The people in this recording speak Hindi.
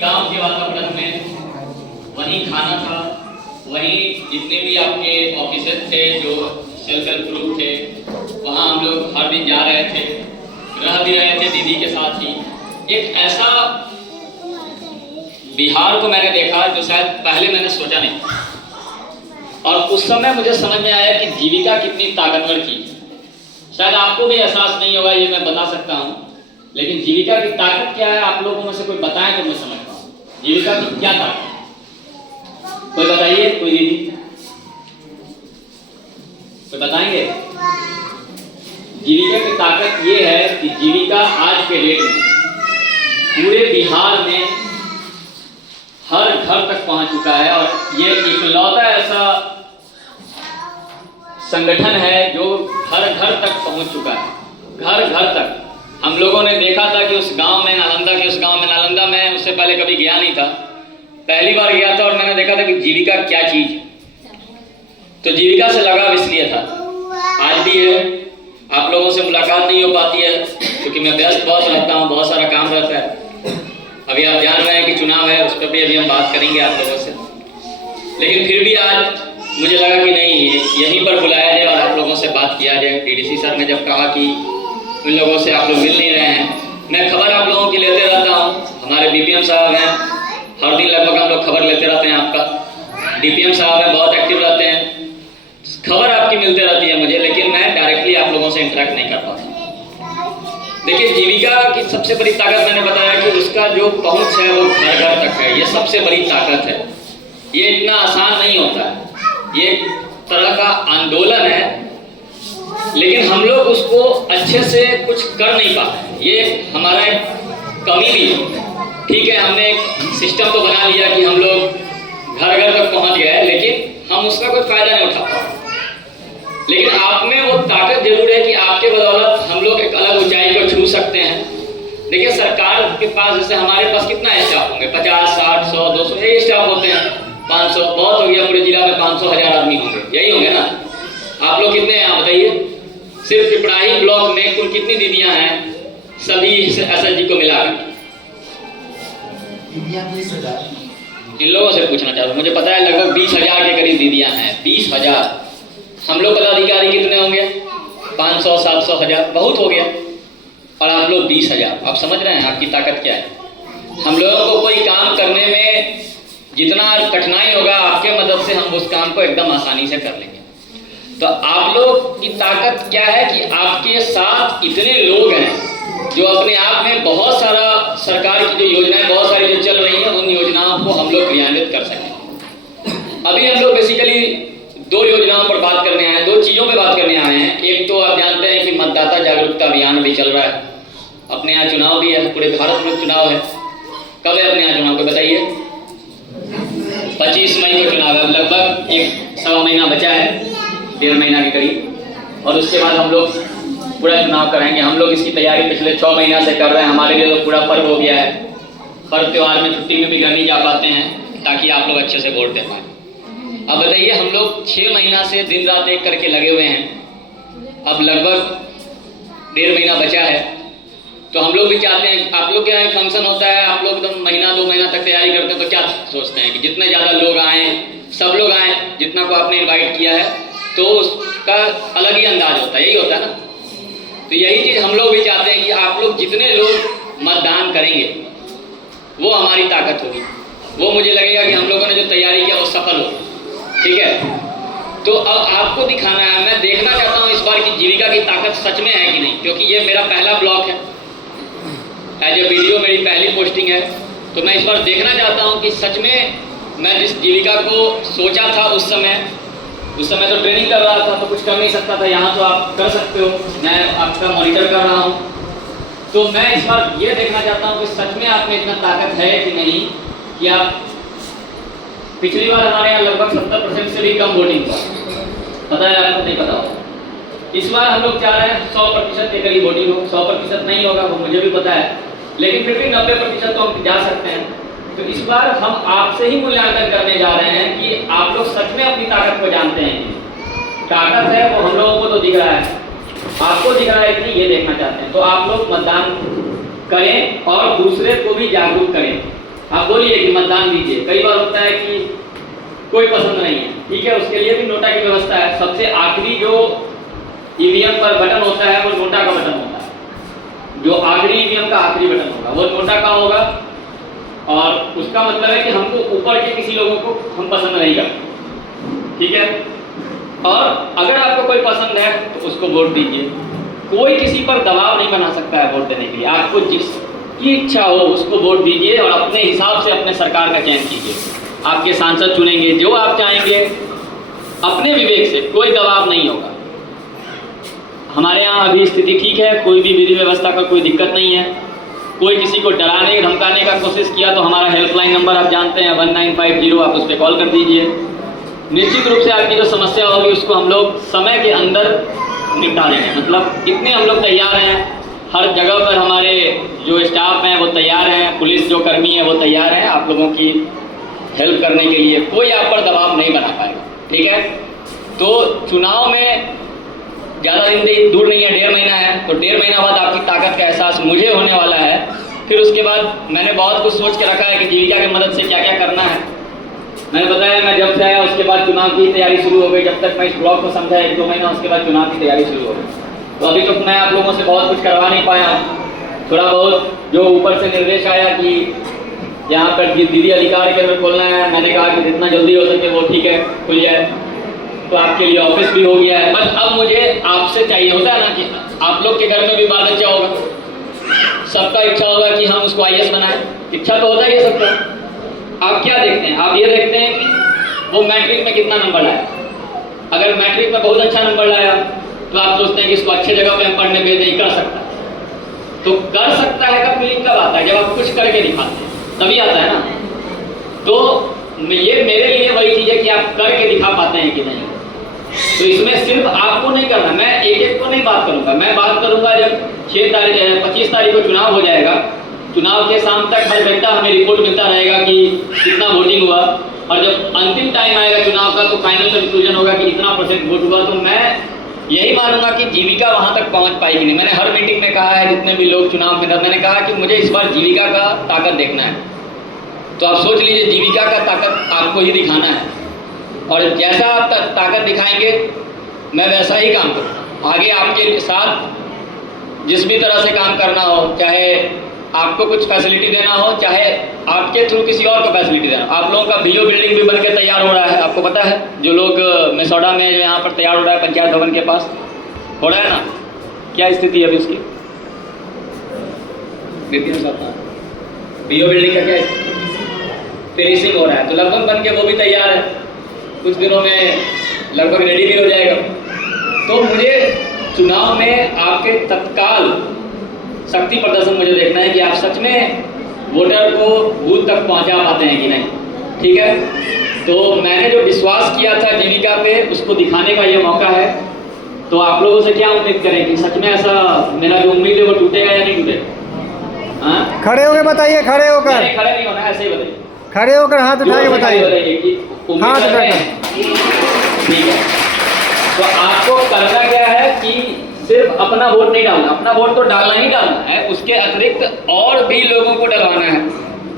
गांव के वातावरण में, वहीं खाना था, वहीं जितने भी आपके ऑफिसर थे जो सेल्फ हेल्प ग्रुप थे, वहाँ हम लोग हर दिन जा रहे थे, रह भी रहे थे दीदी के साथ ही। एक ऐसा बिहार को मैंने देखा जो शायद पहले मैंने सोचा नहीं, और उस समय मुझे समझ में आया कि जीविका कितनी ताकतवर चीज है। शायद आपको भी एहसास नहीं होगा, ये मैं बता सकता हूँ, लेकिन जीविका की ताकत क्या है आप लोगों में से कोई बताएं तो मैं समझ पाऊँ। जीविका की क्या ताकत है, कोई बताइए, कोई दीदी कोई बताएंगे? जीविका की ताकत ये है कि जीविका आज के डेट में पूरे बिहार में हर घर तक पहुंच चुका है, और ये इकलौता ऐसा संगठन है जो हर घर तक पहुंच चुका है, घर घर तक। हम लोगों ने देखा था कि उस गांव में नालंदा में उससे पहले कभी गया नहीं था, पहली बार गया था और मैंने देखा था कि जीविका क्या चीज है। तो जीविका से लगाव इसलिए था, आज भी है। आप लोगों से मुलाकात नहीं हो पाती है क्योंकि मैं व्यस्त बहुत रहता हूँ, बहुत सारा काम रहता है। अभी आप जान रहे हैं कि चुनाव है, उस पर भी अभी हम बात करेंगे आप लोगों से, लेकिन फिर भी आज मुझे लगा कि नहीं, यहीं पर बुलाया जाए और आप लोगों से बात किया जाए। डीडीसी सर ने जब कहा कि उन लोगों से आप लोग मिल नहीं रहे हैं, मैं खबर आप लोगों की लेते रहता हूँ। हमारे बीपीएम साहब हैं, हर दिन लगभग हम लोग खबर लेते रहते हैं आपका। डीपीएम साहब हैं, बहुत एक्टिव रहते हैं, खबर आपकी मिलते रहती है मुझे, लेकिन मैं डायरेक्टली आप लोगों से इंटरेक्ट नहीं कर पाता। देखिए, जीविका की सबसे बड़ी ताकत मैंने बताया कि उसका जो पहुंच है वो घर घर तक है। ये सबसे बड़ी ताकत है। ये इतना आसान नहीं होता है, ये एक तरह का आंदोलन है, लेकिन हम लोग उसको अच्छे से कुछ कर नहीं पाते। ये हमारा एक कमी भी है। ठीक है, हमने एक सिस्टम तो बना लिया कि हम लोग घर घर तक पहुंच गए, लेकिन हम उसका कोई फायदा नहीं उठा पाते। लेकिन आप में वो ताकत जरूर है कि आपके बदौलत हम लोग एक अलग ऊंचाई को छू सकते हैं। देखिए, सरकार के पास, जैसे हमारे पास कितना स्टाफ होंगे, 50, 60, 100, 200 यही स्टाफ होते हैं। 500 बहुत हो गया, पूरे जिला में 500, 1000 आदमी होंगे, यही होंगे ना। आप लोग कितने हैं यहाँ बताइए? सिर्फ पिपराही ब्लॉक में कुल कितनी दीदियां हैं सभी एसएचजी को मिलाकर? इन लोगों से पूछना चाहता हूँ, मुझे पता है लगभग 20,000 के करीब दीदियां हैं। 20,000। हम लोग पदाधिकारी कितने होंगे? 500, 700, 1000, बहुत हो गया। और आप लोग 20,000। आप समझ रहे हैं आपकी ताकत क्या है? हम लोगों को कोई काम करने में जितना कठिनाई होगा, आपके मदद से हम उस काम को एकदम आसानी से कर लेंगे। तो आप लोग की ताकत क्या है कि आपके साथ इतने लोग हैं जो अपने आप में बहुत सारा सरकार की जो योजनाएं बहुत सारी जो चल रही हैं, उन योजनाओं को हम लोग क्रियान्वित कर सकें। अभी हम लोग बेसिकली 2 योजनाओं पर बात करने आए हैं, 2 चीज़ों पर बात करने आए हैं। एक तो आप जानते हैं कि मतदाता जागरूकता अभियान भी चल रहा है, अपने यहाँ चुनाव भी है, पूरे भारत में चुनाव है। कब है अपने यहाँ चुनाव को बताइए? 25 मई को चुनाव है। लगभग 1-1.25 महीना बचा है, 1.5 महीना के करीब, और उसके बाद हम लोग पूरा चुनाव कराएंगे। हम लोग इसकी तैयारी पिछले 6 महीना से कर रहे हैं। हमारे लिए तो पूरा पर्व हो गया है। पर्व त्यौहार में छुट्टी में भी घर नहीं जा पाते हैं ताकि आप लोग अच्छे से वोट दे पाएँ। अब बताइए, हम लोग 6 महीना से दिन रात एक करके लगे हुए हैं। अब लगभग 1.5 महीना बचा है, तो हम लोग भी चाहते हैं, आप लोग क्या है, फंक्शन होता है, आप लोग एकदम महीना 2 महीना तक तैयारी करते हैं, तो क्या सोचते हैं कि जितने ज़्यादा लोग आएँ, सब लोग आएँ, जितना को आपने इन्वाइट किया है, तो उसका अलग ही अंदाज होता है, यही होता है ना। तो यही चीज़ हम लोग भी चाहते हैं कि आप लोग जितने लोग मतदान करेंगे वो हमारी ताकत होगी। वो मुझे लगेगा कि हम लोगों ने जो तैयारी किया वो सफल होगी। ठीक है, तो अब आपको दिखाना है, मैं देखना चाहता हूँ इस बार की जीविका की ताकत सच में है कि नहीं, क्योंकि ये मेरा पहला ब्लॉग है, एज ए वीडियो मेरी पहली पोस्टिंग है। तो मैं इस बार देखना चाहता हूँ कि सच में मैं जिस जीविका को सोचा था उस समय तो ट्रेनिंग कर रहा था, तो कुछ कर नहीं सकता था। यहाँ तो आप कर सकते हो, मैं आपका मॉनिटर कर रहा हूँ। तो मैं इस बार ये देखना चाहता हूँ कि सच में आप में इतना ताकत है कि नहीं, कि आप, पिछली बार हमारे यहाँ लगभग 70% से भी कम वोटिंग था, पता है आपको? नहीं पता हो। इस बार हम लोग चाह रहे हैं 100% के करीब वोटिंग हो। 100% नहीं होगा वो मुझे भी पता है, लेकिन फिर भी 90% तो हम जा सकते हैं। तो इस बार हम आपसे ही मूल्यांकन करने जा रहे हैं कि आप लोग सच में अपनी ताकत को जानते हैं। ताकत है वो हम लोगों को तो दिख रहा है, आपको दिख रहा है कि नहीं, ये देखना चाहते हैं। तो आप लोग मतदान करें और दूसरे को भी जागरूक करें। आप बोलिए कि मतदान दीजिए। कई बार होता है कि कोई पसंद नहीं है, ठीक है, उसके लिए भी नोटा की व्यवस्था है। सबसे आखिरी जो ईवीएम पर बटन होता है वो नोटा का बटन होता है। जो आखिरी ईवीएम का आखिरी बटन होगा वो नोटा का होगा, और उसका मतलब है कि हमको ऊपर के किसी लोगों को हम पसंद नहीं करते, ठीक है। और अगर आपको कोई पसंद है तो उसको वोट दीजिए। कोई किसी पर दबाव नहीं बना सकता है वोट देने के लिए। आपको जिसकी इच्छा हो उसको वोट दीजिए और अपने हिसाब से अपने सरकार का चयन कीजिए। आपके सांसद चुनेंगे जो आप चाहेंगे, अपने विवेक से, कोई दबाव नहीं होगा। हमारे यहाँ अभी स्थिति ठीक है, कोई भी विधि व्यवस्था का कोई दिक्कत नहीं है। कोई किसी को डराने धमकाने का कोशिश किया तो हमारा हेल्पलाइन नंबर आप जानते हैं 1950, आप उस पर कॉल कर दीजिए। निश्चित रूप से आपकी जो समस्या होगी उसको हम लोग समय के अंदर निपटा देंगे। मतलब इतने हम लोग तैयार हैं, हर जगह पर हमारे जो स्टाफ हैं वो तैयार हैं, पुलिस जो कर्मी है वो तैयार हैं आप लोगों की हेल्प करने के लिए। कोई आप पर दबाव नहीं बना पाएगा, ठीक है। तो चुनाव में ज़्यादा दिन दूर नहीं है, 1.5 महीना है। तो 1.5 महीना बाद आपकी ताकत का एहसास मुझे होने वाला है। फिर उसके बाद मैंने बहुत कुछ सोच के रखा है कि जीविका की मदद से क्या क्या करना है। मैंने बताया मैं जब से आया उसके बाद चुनाव की तैयारी शुरू हो गई। जब तक मैं इस ब्लॉक को समझा 1-2 महीना, उसके बाद चुनाव की तैयारी शुरू हो गई। तो अभी तक मैं आप लोगों से बहुत कुछ करवा नहीं पाया। थोड़ा बहुत जो ऊपर से निर्देश आया कि यहाँ पर दीदी अधिकार केंद्र खोलना है, मैंने कहा कि जितना जल्दी हो सके वो ठीक है, खुल जाए। तो आपके लिए ऑफिस भी हो गया है। बस अब मुझे आपसे चाहिए, होता है ना कि आप लोग के घर में भी बाल बच्चा होगा, सबका इच्छा होगा कि हम उसको IAS बनाएं। इच्छा तो होता ही है सबका। आप क्या देखते हैं? आप ये देखते हैं कि वो मैट्रिक में कितना नंबर लाया। अगर मैट्रिक में बहुत अच्छा नंबर लाया तो आप सोचते हैं कि इसको अच्छे जगह पे हम पढ़ने भेज नहीं, कर सकता। तो कर सकता है का फीलिंग कब आता है? जब आप कुछ करके दिखाते हैं तभी आता है ना। तो ये मेरे लिए वही चीज़ है कि आप करके दिखा पाते हैं कि नहीं। तो इसमें सिर्फ आपको नहीं करना, मैं एक को नहीं बात करूंगा। मैं बात करूंगा जब 25 तारीख को चुनाव हो जाएगा। चुनाव के शाम तक हर घंटा हमें रिपोर्ट मिलता रहेगा कि कितना वोटिंग हुआ, और जब अंतिम टाइम आएगा चुनाव का तो फाइनल कंक्लूजन होगा कि इतना % वोट हुआ। तो मैं यही मानूंगा कि जीविका वहां तक पहुंच पाएगी नहीं। मैंने हर मीटिंग में कहा है, जितने भी लोग चुनाव में, मैंने कहा कि मुझे इस बार जीविका का ताकत देखना है। तो आप सोच लीजिए जीविका का ताकत आपको ही दिखाना है, और जैसा आप ताकत दिखाएंगे मैं वैसा ही काम करूँगा। आगे आपके साथ जिस भी तरह से काम करना हो, चाहे आपको कुछ फैसिलिटी देना हो, चाहे आपके थ्रू किसी और को फैसिलिटी देना। आप लोगों का BO बिल्डिंग भी बन के तैयार हो रहा है, आपको पता है। जो लोग मेसौडा में जो यहाँ पर तैयार हो रहा है, पंचायत भवन के पास हो रहा है ना, क्या स्थिति है अभी उसकी? BO बिल्डिंग का क्या फिनिशिंग हो रहा है, तो लगभग बन के वो भी तैयार है। कुछ दिनों में लगभग रेडी भी हो जाएगा। तो मुझे चुनाव में आपके तत्काल शक्ति प्रदर्शन मुझे देखना है कि आप सच में वोटर को बूथ तक पहुंचा पाते हैं कि नहीं, ठीक है। तो मैंने जो विश्वास किया था जीविका पे, उसको दिखाने का ये मौका है। तो आप लोगों से क्या उम्मीद करें कि सच में ऐसा मेरा जो उम्मीद है वो टूटेगा या नहीं टूटेगा? हाँ, खड़े होकर बताइए, खड़े होकर। खड़े नहीं होना, ऐसे ही बताइए, खड़े होकर हाथ उठा के बताइए। हाथ उठा के, ठीक है। तो आपको करना क्या है कि सिर्फ अपना वोट नहीं डालना, अपना वोट तो डालना ही डालना है, उसके अतिरिक्त और भी लोगों को डलवाना है।